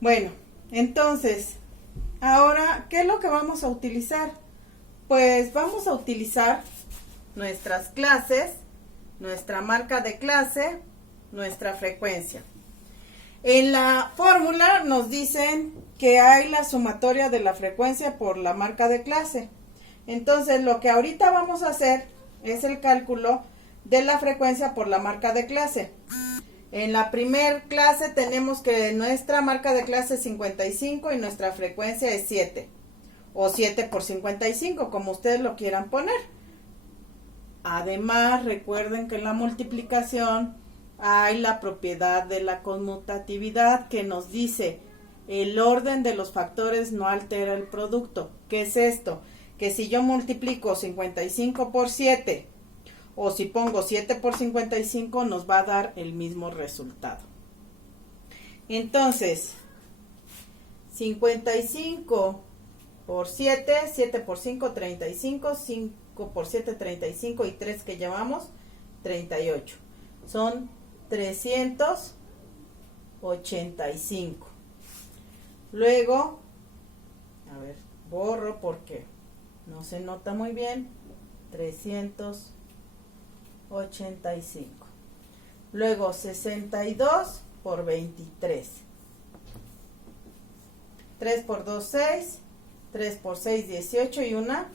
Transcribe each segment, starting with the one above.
Bueno, entonces, ahora, ¿qué es lo que vamos a utilizar? Pues vamos a utilizar nuestras clases, nuestra marca de clase, nuestra frecuencia. En la fórmula nos dicen que hay la sumatoria de la frecuencia por la marca de clase. Entonces, lo que ahorita vamos a hacer es el cálculo de la frecuencia por la marca de clase. En la primer clase tenemos que nuestra marca de clase es 55 y nuestra frecuencia es 7. O 7 por 55, como ustedes lo quieran poner. Además, recuerden que en la multiplicación hay la propiedad de la conmutatividad que nos dice el orden de los factores no altera el producto. ¿Qué es esto? Que si yo multiplico 55 por 7 o si pongo 7 por 55 nos va a dar el mismo resultado. Entonces, 55 por 7, 7 por 5, 35, 5 por 7, 35 y 3 que llevamos, 38. Son 385. Luego, a ver, borro porque no se nota muy bien, 385. Luego 62 por 23. 3 por 2, 6. 3 por 6, 18 y una.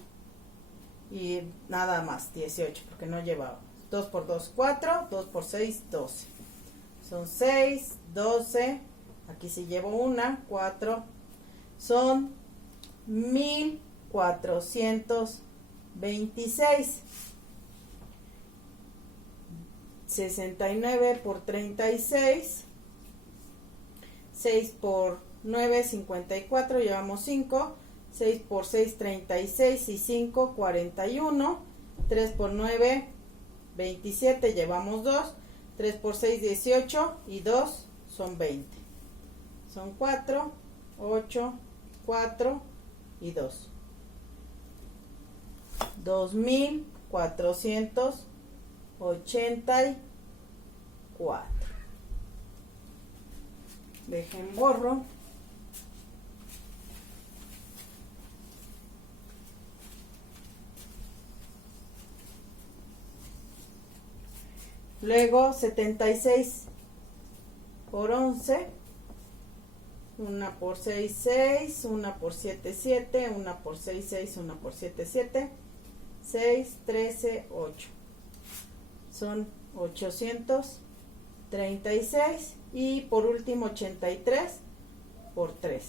Y nada más, 18, porque no llevaba. 2 por 2, 4. 2 por 6, 12. Son 6, 12. Aquí sí llevo una, 4. Son 1426. 69 por 36. 6 por 9, 54. Llevamos 5. 6 por 6, 36 y 5, 41. 3 por 9, 27. Llevamos 2. 3 por 6, 18 y 2 son 20. Son 4, 8, 4 y 2. 2484. Dejen borro. Luego 76 por 11. 1 por 6, 6. 1 por 7, 7. 1 por 6, 6. 1 por 7, 7. 6, 13, 8. Son 836. Y por último 83 por 3.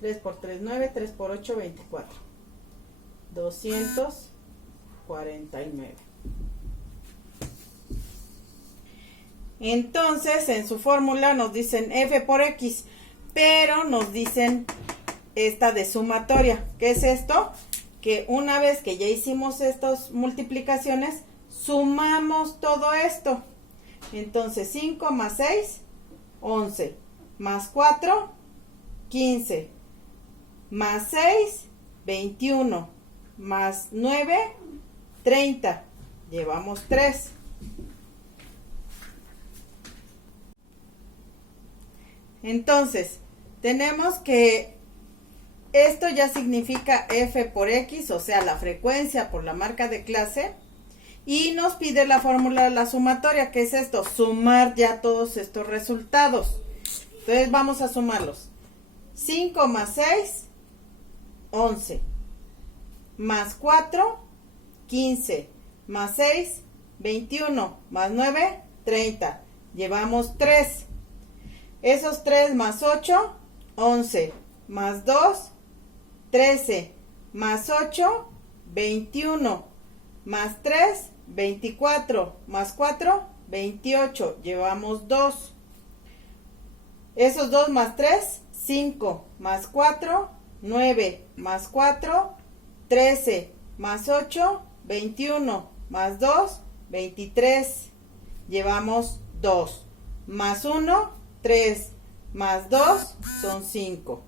3 por 3, 9. 3 por 8, 24. 249. Entonces, en su fórmula nos dicen F por X, pero nos dicen esta de sumatoria. ¿Qué es esto? Que una vez que ya hicimos estas multiplicaciones, sumamos todo esto. Entonces, 5 más 6, 11, más 4, 15, más 6, 21, más 9, 30. Llevamos 3. Entonces, tenemos que esto ya significa F por X, o sea, la frecuencia por la marca de clase. Y nos pide la fórmula de la sumatoria, que es esto, sumar ya todos estos resultados. Entonces, vamos a sumarlos. 5 más 6, 11. Más 4, 15. Más 6, 21. Más 9, 30. Llevamos 3. Esos 3 más 8, 11, más 2, 13, más 8, 21, más 3, 24, más 4, 28. Llevamos 2. Esos 2 más 3, 5, más 4, 9, más 4, 13, más 8, 21, más 2, 23. Llevamos 2. Más 1, 3 más 2 son 5.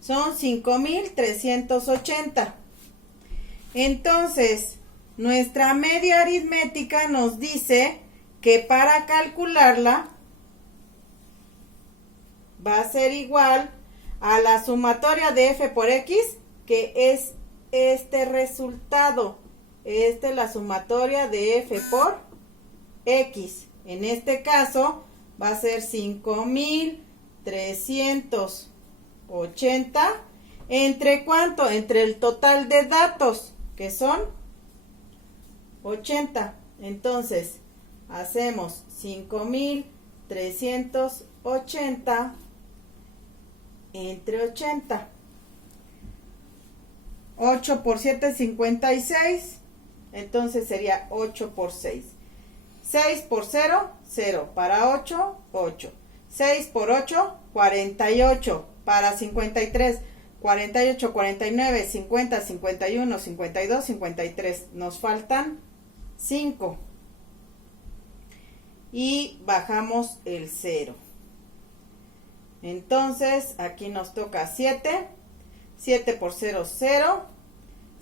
Son 5380. Entonces, nuestra media aritmética nos dice que para calcularla va a ser igual a la sumatoria de f por x, que es este resultado. Esta es la sumatoria de f por x. En este caso va a ser 5,380. ¿Entre cuánto? Entre el total de datos, que son 80. Entonces, hacemos 5,380 entre 80. 8 por 7, 56. Entonces sería 8 por 6. 6 por 0, 0. Para 8, 8. 6 por 8, 48. Para 53, 48, 49, 50, 51, 52, 53. Nos faltan 5. Y bajamos el 0. Entonces, aquí nos toca 7. 7 por 0, 0.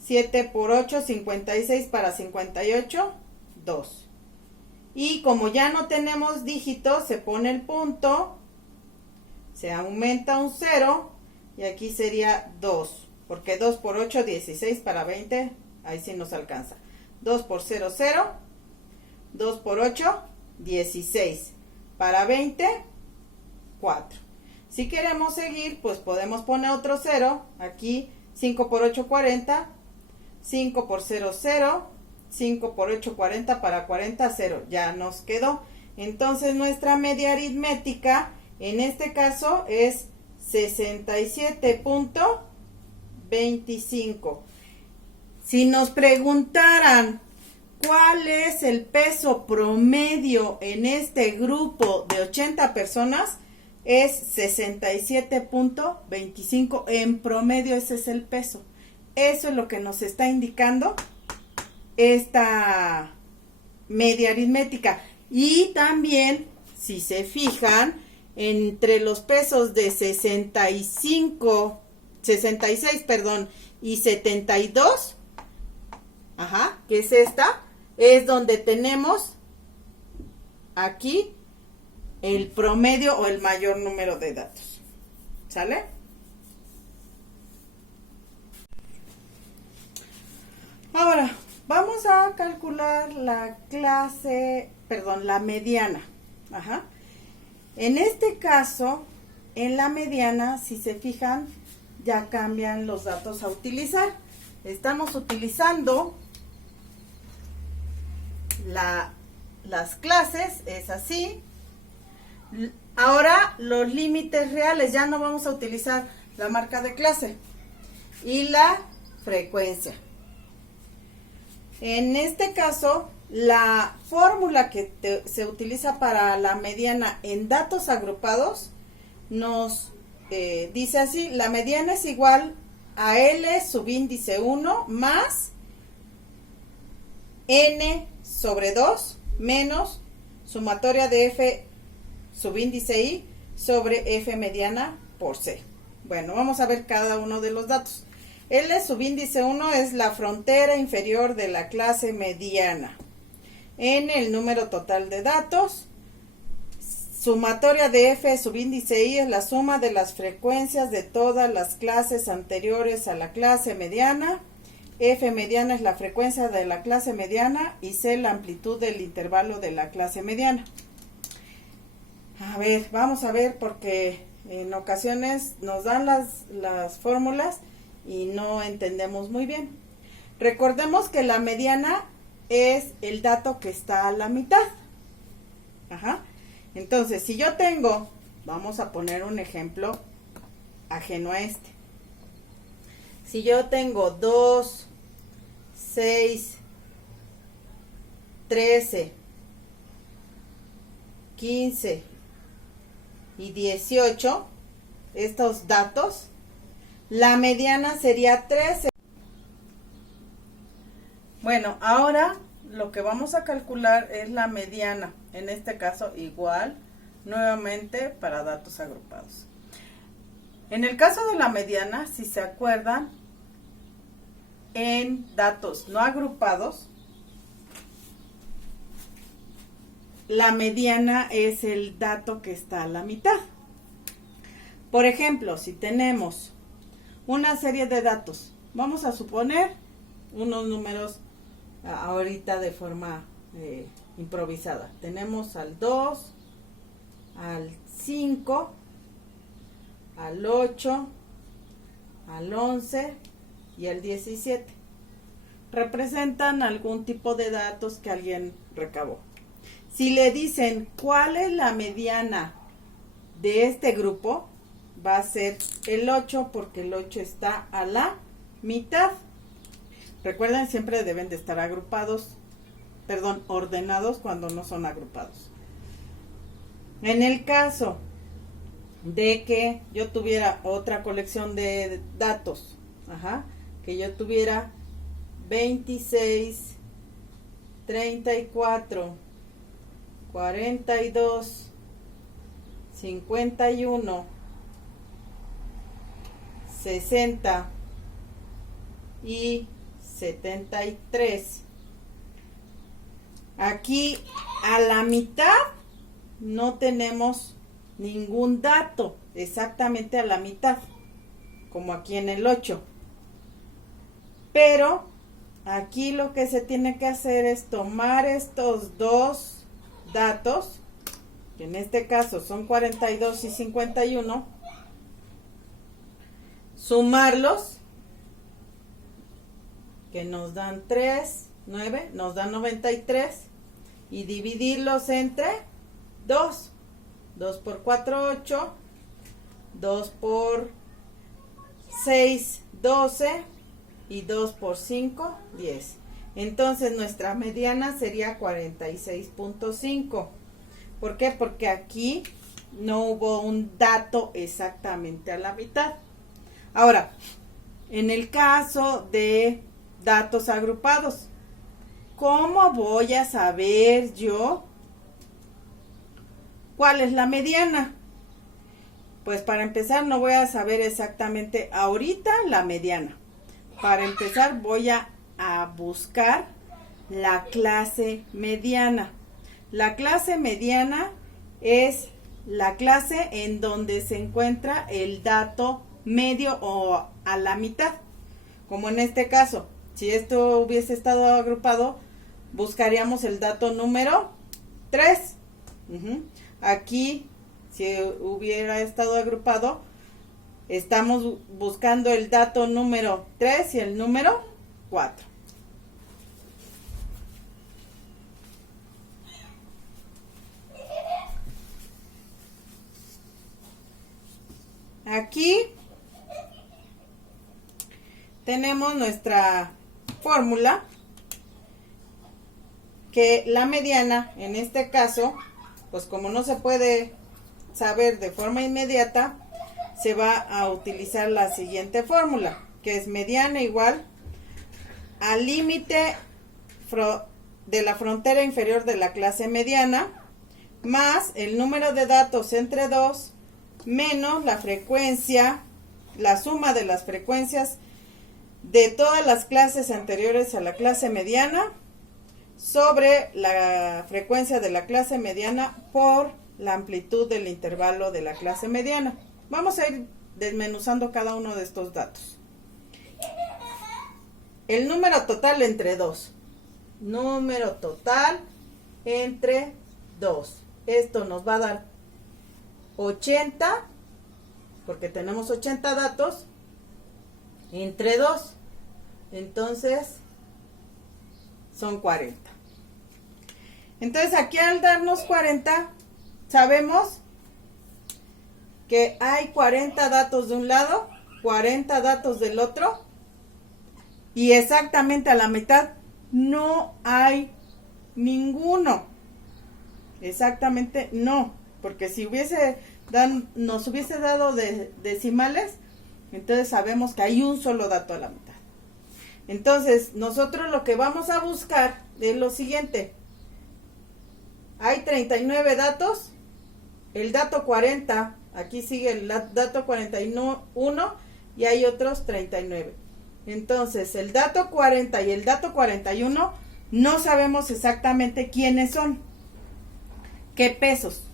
7 por 8, 56. Para 58, 2. Y como ya no tenemos dígitos, se pone el punto, se aumenta un 0, y aquí sería 2, porque 2 por 8, 16, para 20, ahí sí nos alcanza. 2 por 0, 0, 2 por 8, 16, para 20, 4. Si queremos seguir, pues podemos poner otro 0, aquí 5 por 8, 40, 5 por 0, 0, 5 por 8, 40, para 40, 0. Ya nos quedó. Entonces nuestra media aritmética en este caso es 67.25. Si nos preguntaran cuál es el peso promedio en este grupo de 80 personas, es 67.25. En promedio ese es el peso. Eso es lo que nos está indicando esta media aritmética. Y también, si se fijan, entre los pesos de 66, y 72, que es esta, es donde tenemos aquí el promedio o el mayor número de datos. ¿Sale? Ahora, vamos a calcular la mediana. En este caso, en la mediana, si se fijan, ya cambian los datos a utilizar. Estamos utilizando las clases, es así. Ahora, los límites reales, ya no vamos a utilizar la marca de clase. Y la frecuencia. En este caso, la fórmula que se utiliza para la mediana en datos agrupados nos dice así: la mediana es igual a L subíndice 1 más N sobre 2 menos sumatoria de F subíndice I sobre F mediana por C. Bueno, vamos a ver cada uno de los datos. L subíndice 1 es la frontera inferior de la clase mediana. N, el número total de datos. Sumatoria de F subíndice I es la suma de las frecuencias de todas las clases anteriores a la clase mediana. F mediana es la frecuencia de la clase mediana y C la amplitud del intervalo de la clase mediana. A ver, vamos a ver, porque en ocasiones nos dan las fórmulas y no entendemos muy bien. Recordemos que la mediana es el dato que está a la mitad. Entonces, si yo tengo, vamos a poner un ejemplo ajeno a este. Si yo tengo 2, 6, 13, 15 y 18, estos datos, la mediana sería 13. Bueno, ahora lo que vamos a calcular es la mediana. En este caso, igual, nuevamente para datos agrupados. En el caso de la mediana, si se acuerdan, en datos no agrupados, la mediana es el dato que está a la mitad. Por ejemplo, si tenemos una serie de datos, vamos a suponer unos números ahorita de forma improvisada. Tenemos al 2, al 5, al 8, al 11 y al 17. Representan algún tipo de datos que alguien recabó. Si le dicen cuál es la mediana de este grupo, va a ser el 8 porque el 8 está a la mitad. Recuerden, siempre deben de estar ordenados cuando no son agrupados. En el caso de que yo tuviera otra colección de datos, que yo tuviera 26, 34, 42, 51, 60 y 73. Aquí a la mitad no tenemos ningún dato, exactamente a la mitad, como aquí en el 8. Pero aquí lo que se tiene que hacer es tomar estos dos datos, que en este caso son 42 y 51, sumarlos, que nos dan 9, nos dan 93, y dividirlos entre 2. 2 por 4, 8, 2 por 6, 12, y 2 por 5, 10. Entonces nuestra mediana sería 46.5. ¿Por qué? Porque aquí no hubo un dato exactamente a la mitad. Ahora, en el caso de datos agrupados, ¿cómo voy a saber yo cuál es la mediana? Pues para empezar no voy a saber exactamente ahorita la mediana. Para empezar voy a buscar la clase mediana. La clase mediana es la clase en donde se encuentra el dato medio o a la mitad. Como en este caso, si esto hubiese estado agrupado, buscaríamos el dato número 3. Aquí, si hubiera estado agrupado, estamos buscando el dato número 3 y el número 4. Aquí tenemos nuestra fórmula, que la mediana, en este caso, pues como no se puede saber de forma inmediata, se va a utilizar la siguiente fórmula, que es mediana igual al límite de la frontera inferior de la clase mediana, más el número de datos entre 2, menos la frecuencia, la suma de las frecuencias de todas las clases anteriores a la clase mediana, sobre la frecuencia de la clase mediana por la amplitud del intervalo de la clase mediana. Vamos a ir desmenuzando cada uno de estos datos. El número total entre 2. Número total entre 2. Esto nos va a dar 80, porque tenemos 80 datos, entre 2. Entonces, son 40. Entonces, aquí al darnos 40, sabemos que hay 40 datos de un lado, 40 datos del otro, y exactamente a la mitad no hay ninguno. Exactamente no, porque si nos hubiese dado decimales, entonces sabemos que hay un solo dato a la mitad. Entonces, nosotros lo que vamos a buscar es lo siguiente. Hay 39 datos, el dato 40, aquí sigue el dato 41 y hay otros 39. Entonces, el dato 40 y el dato 41 no sabemos exactamente quiénes son, qué pesos.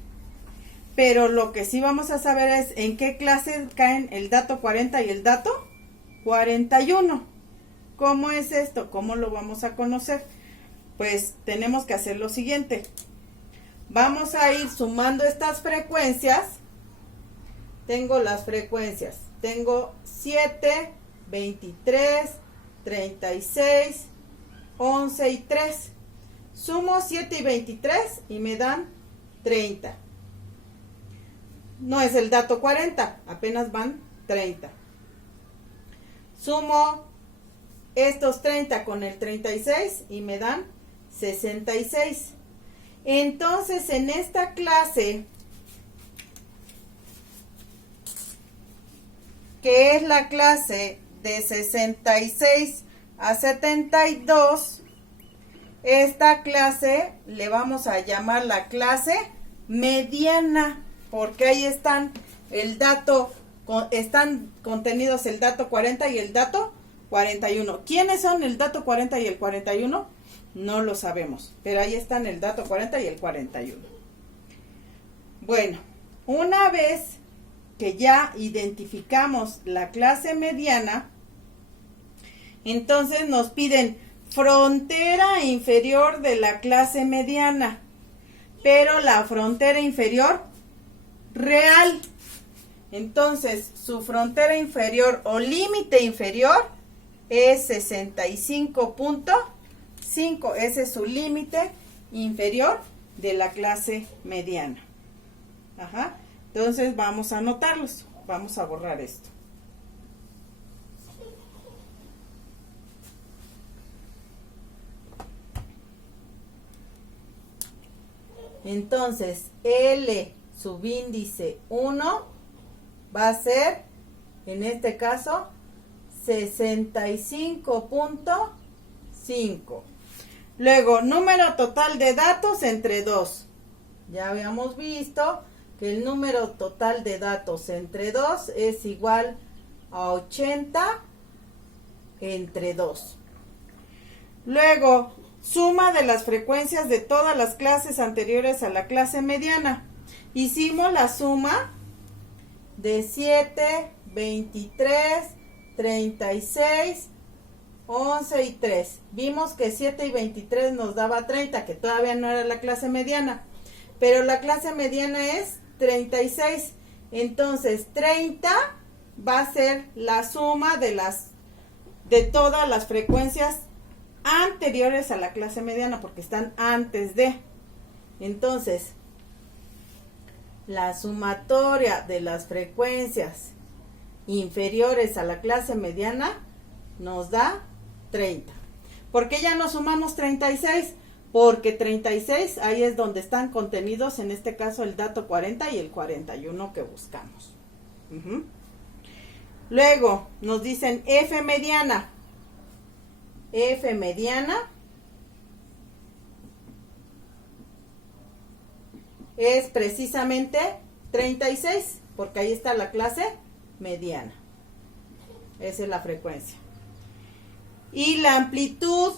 pero lo que sí vamos a saber es en qué clase caen el dato 40 y el dato 41. ¿Cómo es esto? ¿Cómo lo vamos a conocer? Pues tenemos que hacer lo siguiente. Vamos a ir sumando estas frecuencias. Tengo las frecuencias. Tengo 7, 23, 36, 11 y 3. Sumo 7 y 23 y me dan 30. No es el dato 40, apenas van 30. Sumo estos 30 con el 36 y me dan 66. Entonces, en esta clase, que es la clase de 66 a 72, esta clase le vamos a llamar la clase mediana, porque ahí están están contenidos el dato 40 y el dato 41. ¿Quiénes son el dato 40 y el 41? No lo sabemos, pero ahí están el dato 40 y el 41. Bueno, una vez que ya identificamos la clase mediana, entonces nos piden frontera inferior de la clase mediana, pero la frontera inferior real. Entonces, su frontera inferior o límite inferior es 65.5. Ese es su límite inferior de la clase mediana. Ajá. Entonces, vamos a anotarlos. Vamos a borrar esto. Entonces, L subíndice 1 va a ser, en este caso, 65.5. Luego, número total de datos entre 2. Ya habíamos visto que el número total de datos entre 2 es igual a 80 entre 2. Luego, suma de las frecuencias de todas las clases anteriores a la clase mediana. Hicimos la suma de 7, 23, 36, 11 y 3. Vimos que 7 y 23 nos daba 30, que todavía no era la clase mediana. Pero la clase mediana es 36. Entonces, 30 va a ser la suma de todas las frecuencias anteriores a la clase mediana, porque están antes de. Entonces, la sumatoria de las frecuencias inferiores a la clase mediana nos da 30. ¿Por qué ya no sumamos 36? Porque 36 ahí es donde están contenidos, en este caso, el dato 40 y el 41 que buscamos. Luego nos dicen F mediana. F mediana es precisamente 36, porque ahí está la clase mediana. Esa es la frecuencia. Y la amplitud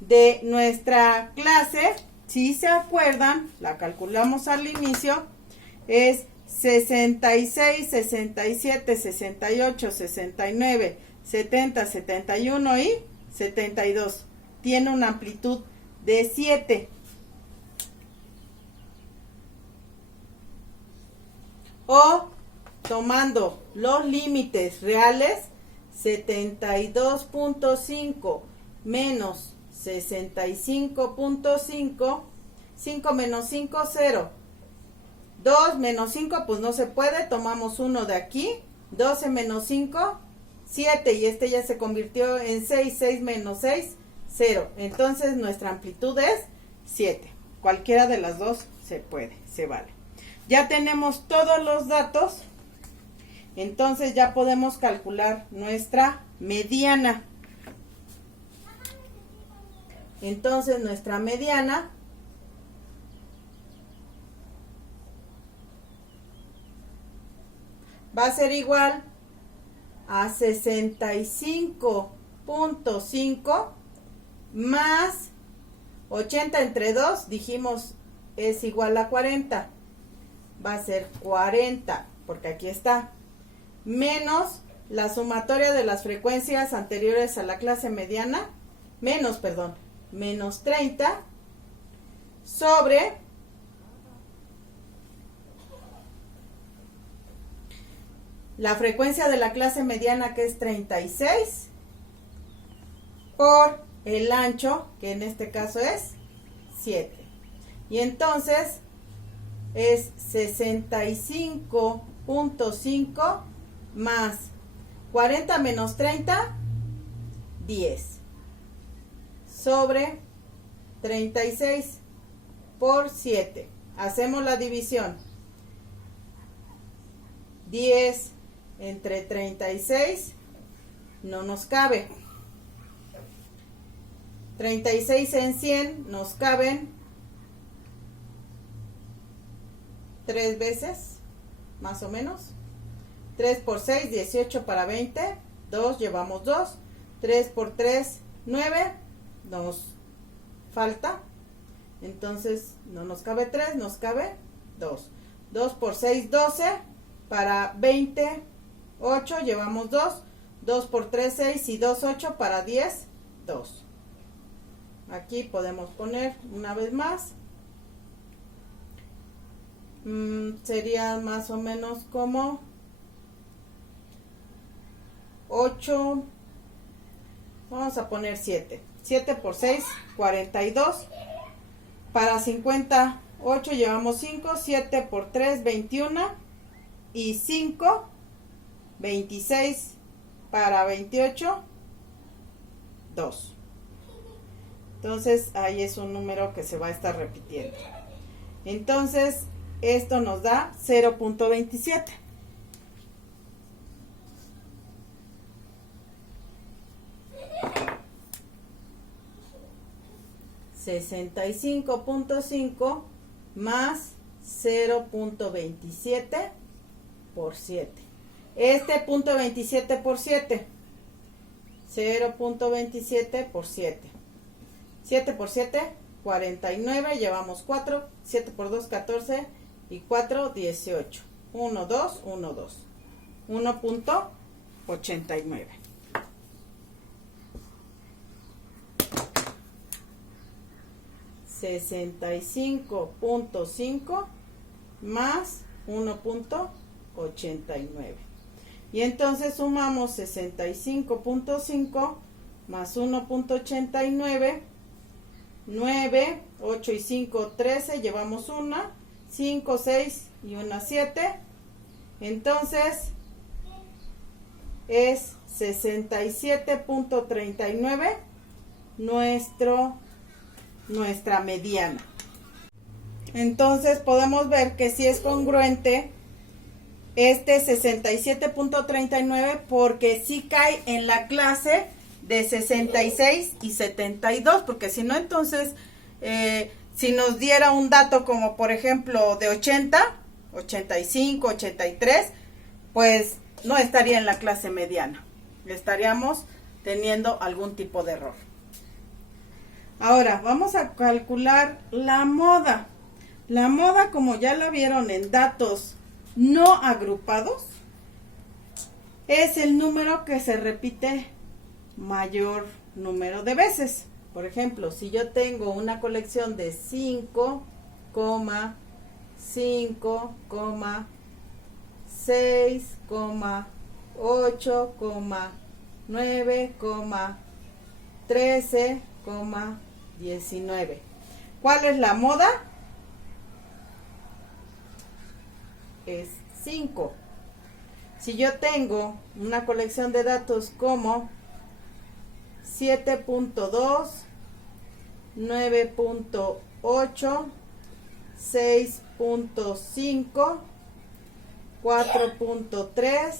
de nuestra clase, si se acuerdan, la calculamos al inicio, es 66, 67, 68, 69, 70, 71 y 72. Tiene una amplitud de 7. O, tomando los límites reales, 72.5 menos 65.5, 5 menos 5, 0. 2 menos 5, pues no se puede, tomamos 1 de aquí. 12 menos 5, 7, y este ya se convirtió en 6, 6 menos 6, 0. Entonces nuestra amplitud es 7. Cualquiera de las dos se puede, se vale. Ya tenemos todos los datos, entonces ya podemos calcular nuestra mediana. Entonces nuestra mediana va a ser igual a 65.5 más 80 entre 2, dijimos es igual a 40. Va a ser 40, porque aquí está. Menos la sumatoria de las frecuencias anteriores a la clase mediana. Menos 30 sobre la frecuencia de la clase mediana, que es 36, por el ancho, que en este caso es 7. Y entonces es 65.5 más 40 menos 30, 10, sobre 36 por 7. Hacemos la división. 10 entre 36 no nos cabe. 36 en 100 nos caben 3 veces, más o menos. 3 por 6, 18 para 20. 2, llevamos 2. 3 por 3, 9. Nos falta. Entonces no nos cabe 3, nos cabe 2. 2 por 6, 12. Para 20, 8. Llevamos 2. 2 por 3, 6. Y 2, 8. Para 10, 2. Aquí podemos poner una vez más. Sería más o menos como 8. Vamos a poner 7. 7 por 6, 42. Para 58 llevamos 5. 7 por 3, 21. Y 5, 26. Para 28, 2. Entonces ahí es un número que se va a estar repitiendo. Entonces esto nos da 0.27. $65.5 más 0.27 por 7. Este punto 27 por 7. 0.27 por 7. 7 por 7, 49. Llevamos 4. 7 por 2, 14. Y 4, 18. 1, 2, 1, 2. 1.89. $65.5 más 1.89. Y entonces sumamos 65.5 más 1.89. 9, 8 y 5, 13. Llevamos 1, 5, 6 y 1, 7. Entonces es 67.39 nuestra mediana. Entonces podemos ver que sí es congruente este 67.39, porque sí cae en la clase de 66 y 72, porque si no, entonces si nos diera un dato como por ejemplo de 80, 85, 83, pues no estaría en la clase mediana, estaríamos teniendo algún tipo de error. Ahora vamos a calcular la moda. La moda, como ya la vieron en datos no agrupados, es el número que se repite mayor número de veces. Por ejemplo, si yo tengo una colección de 5, 5, 6, 8, 9, 13, 19. ¿Cuál es la moda? Es 5. Si yo tengo una colección de datos como 7.2, 9.8, 6.5, 4.3,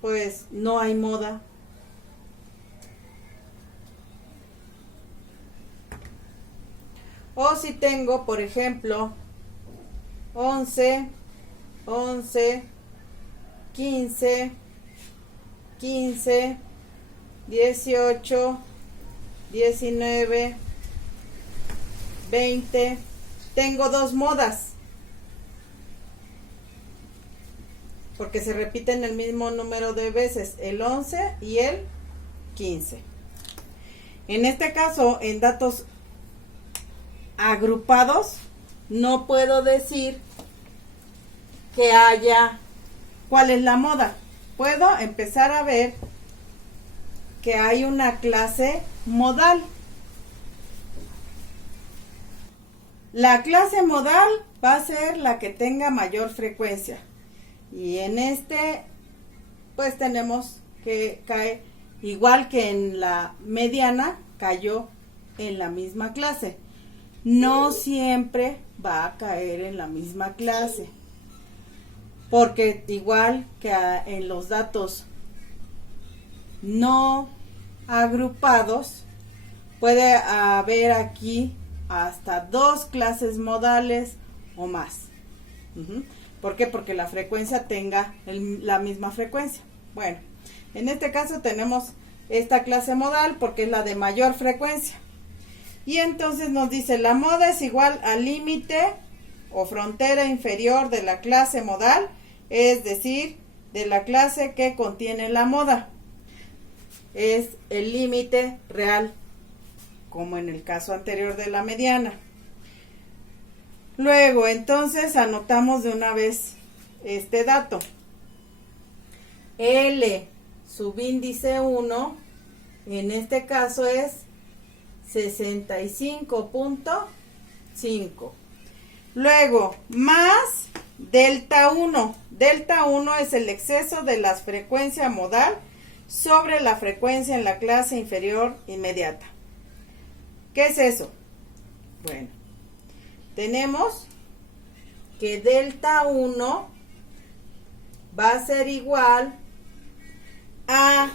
pues no hay moda. O si tengo, por ejemplo, 11, 11, 15, 15, 18, 19, 20, tengo dos modas, porque se repiten el mismo número de veces, el 11 y el 15. En este caso, en datos agrupados, no puedo decir que haya cuál es la moda. Puedo empezar a ver que hay una clase modal. La clase modal va a ser la que tenga mayor frecuencia. Y en este, pues tenemos que cae, igual que en la mediana, cayó en la misma clase. No siempre va a caer en la misma clase, porque igual que en los datos no agrupados, puede haber aquí hasta dos clases modales o más. ¿Por qué? Porque la frecuencia tenga la misma frecuencia. Bueno, en este caso tenemos esta clase modal porque es la de mayor frecuencia. Y entonces nos dice, la moda es igual al límite o frontera inferior de la clase modal, es decir, de la clase que contiene la moda. Es el límite real, como en el caso anterior de la mediana. Luego, entonces, anotamos de una vez este dato. L subíndice 1, en este caso es 65.5. Luego, más delta 1. Delta 1 es el exceso de la frecuencia modal sobre la frecuencia en la clase inferior inmediata. ¿Qué es eso? Bueno, tenemos que delta 1 va a ser igual a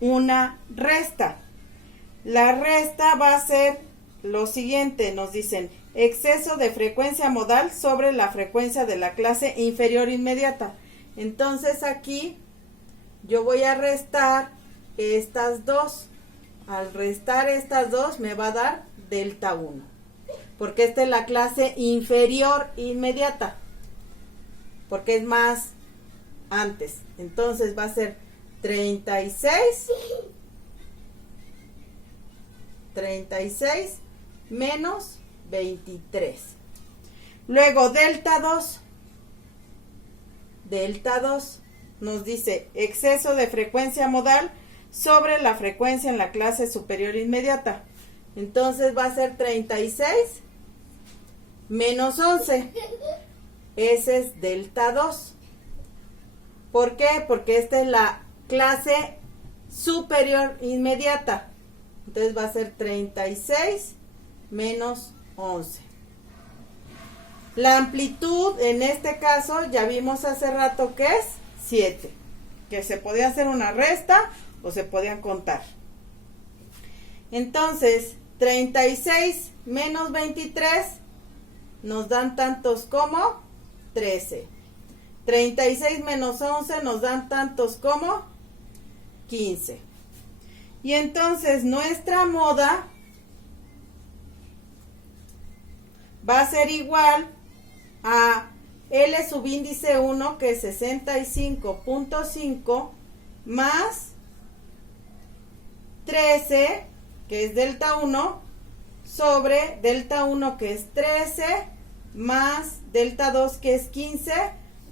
una resta. La resta va a ser lo siguiente, nos dicen exceso de frecuencia modal sobre la frecuencia de la clase inferior inmediata. Entonces aquí yo voy a restar estas dos. Al restar estas dos me va a dar delta 1, porque esta es la clase inferior inmediata, porque es más antes. Entonces va a ser 36 menos 23. Luego delta 2. Delta 2 nos dice exceso de frecuencia modal sobre la frecuencia en la clase superior inmediata. Entonces va a ser 36 menos 11. Ese es delta 2. ¿Por qué? Porque esta es la clase superior inmediata. Entonces va a ser 36 menos 11. La amplitud en este caso ya vimos hace rato que es 7. Que se podía hacer una resta o se podían contar. Entonces 36 menos 23 nos dan tantos como 13. 36 menos 11 nos dan tantos como 15. Y entonces nuestra moda va a ser igual a L subíndice 1, que es 65.5, más 13, que es delta 1, sobre delta 1, que es 13, más delta 2, que es 15,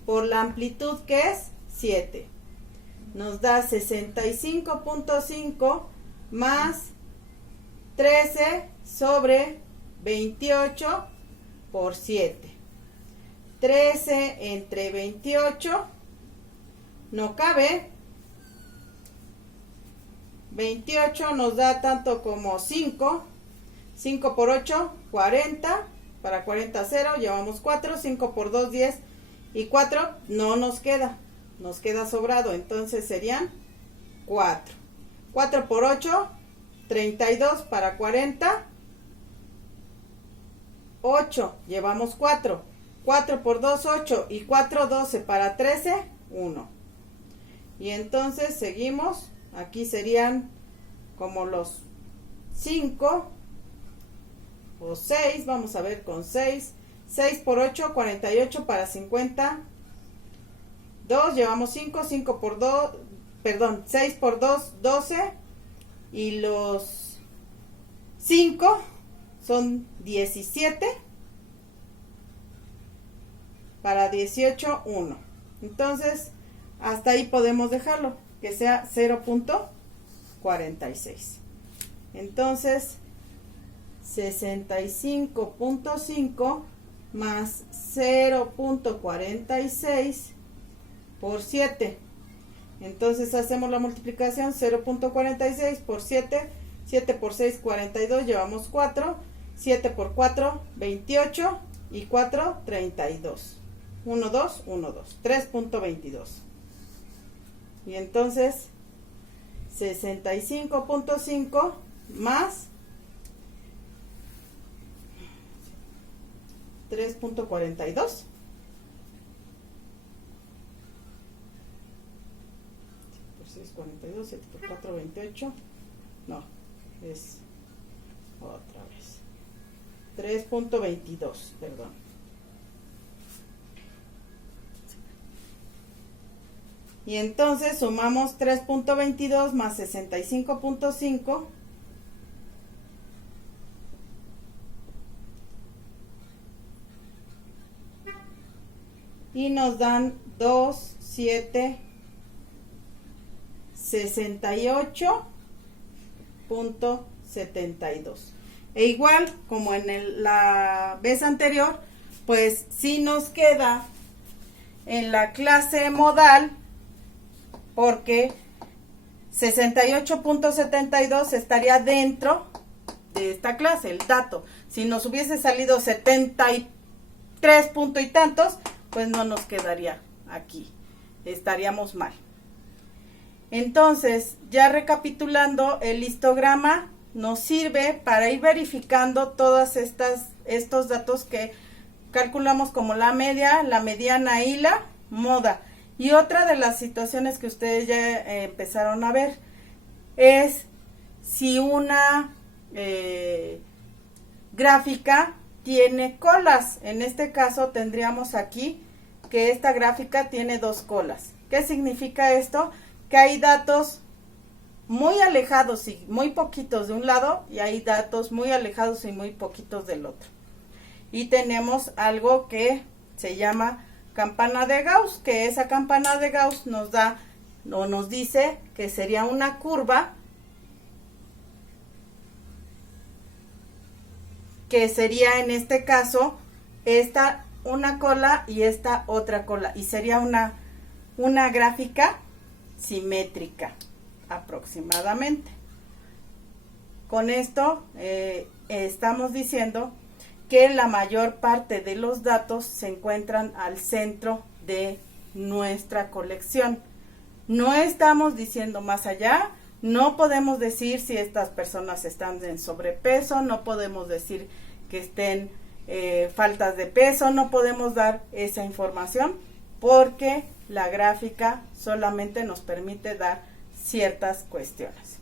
por la amplitud, que es 7. Nos da 65.5 más 13 sobre 28 por 7. 13 entre 28 no cabe. 28 nos da tanto como 5. 5 por 8, 40. Para 40, 0. Llevamos 4. 5 por 2, 10. Y 4 no nos queda. Nos queda sobrado. Entonces serían 4. 4 por 8, 32 para 40. 8. Llevamos 4. 4 por 2, 8. Y 4, 12 para 13, 1. Y entonces seguimos. Aquí serían como los 5 o 6, vamos a ver con 6. 6 por 8, 48 para 50. 2, llevamos 5, 5 por 2, perdón, 6 por 2, 12. Y los 5 son 17. Para 18, 1. Entonces, hasta ahí podemos dejarlo, que sea 0.46. Entonces, 65.5 más 0.46 por 7. Entonces hacemos la multiplicación, 0.46 por 7, 7 por 6, 42, llevamos 4, 7 por 4, 28 y 4, 32. 1, 2, 1, 2, 3.22. Y entonces 65.5 más 3.42. 42, 7 por 4, 28. No, es otra vez. 3.22, perdón. Y entonces sumamos 3.22 más 65.5. Y nos dan 2, 7, 68.72. E igual como en la vez anterior, pues sí nos queda en la clase modal, porque 68.72 estaría dentro de esta clase, el dato. Si nos hubiese salido 73 punto y tantos, pues no nos quedaría aquí, estaríamos mal. Entonces, ya recapitulando, el histograma nos sirve para ir verificando todas estos datos que calculamos como la media, la mediana y la moda. Y otra de las situaciones que ustedes ya empezaron a ver es si una gráfica tiene colas. En este caso tendríamos aquí que esta gráfica tiene 2 colas. ¿Qué significa esto? Que hay datos muy alejados y muy poquitos de un lado, y hay datos muy alejados y muy poquitos del otro. Y tenemos algo que se llama campana de Gauss, que esa campana de Gauss nos da o nos dice que sería una curva que sería en este caso esta una cola y esta otra cola, y sería una gráfica simétrica aproximadamente. Con esto estamos diciendo que la mayor parte de los datos se encuentran al centro de nuestra colección. No estamos diciendo más allá, no podemos decir si estas personas están en sobrepeso, no podemos decir que estén faltas de peso, no podemos dar esa información porque la gráfica solamente nos permite dar ciertas cuestiones.